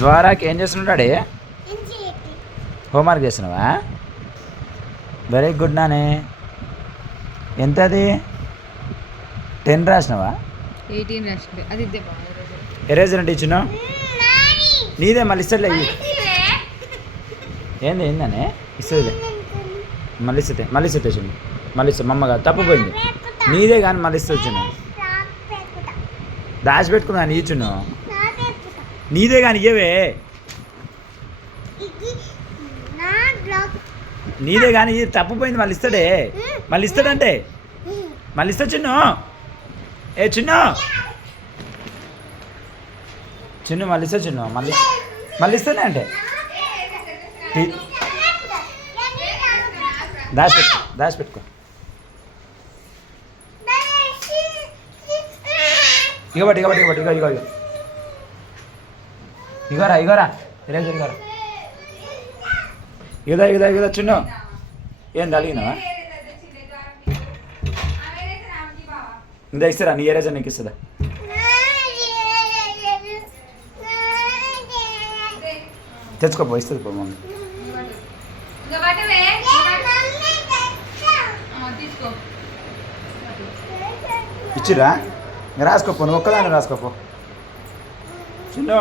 ద్వారాకి ఏం చేస్తున్నాడే? హోంవర్క్ చేస్తున్నావా? Very good నానే. ఎంత అది? 10 రాసినావా? 18 రాసినా. అది ఎరేజర్ అంటే ఇచ్చిన నీదే మళ్ళీ ఇస్తాడులే. ఏందనే ఇస్తుంది మళ్ళీ ఇస్తే చిన్న మళ్ళీ ఇస్తా. మమ్మగా తప్పిపోయింది నీదే కానీ మళ్ళీ ఇస్తుంది చిన్న. దాచిపెట్టుకున్నా నీ చిన్న నీదే కానీ ఇయ్యవే. నీదే కానీ తప్పిపోయింది మళ్ళీ ఇస్తాడే. మళ్ళీ ఇస్తాడంటే మళ్ళీ ఇస్తా చిన్ను. ఏ చిన్ను మళ్ళీ ఇస్తా చిన్ను. మళ్ళీ ఇస్తానే అంటే దాచిపెట్టుకో. ఇగోబట్టి ఇగోరా ఇరేజర్ ఇగోరా చిన్ను. ఏం తలిగినావా? ఇందా ఇస్తారా? నీ ఎరేజర్ నీకు ఇస్తుందా? తెచ్చుకోపో ఇస్తుంది పో మమ్మీ. ఇచ్చిరా? రాసుకోపో నువ్వు ఒక్కదాన్ని రాసుకోపో చిన్ను.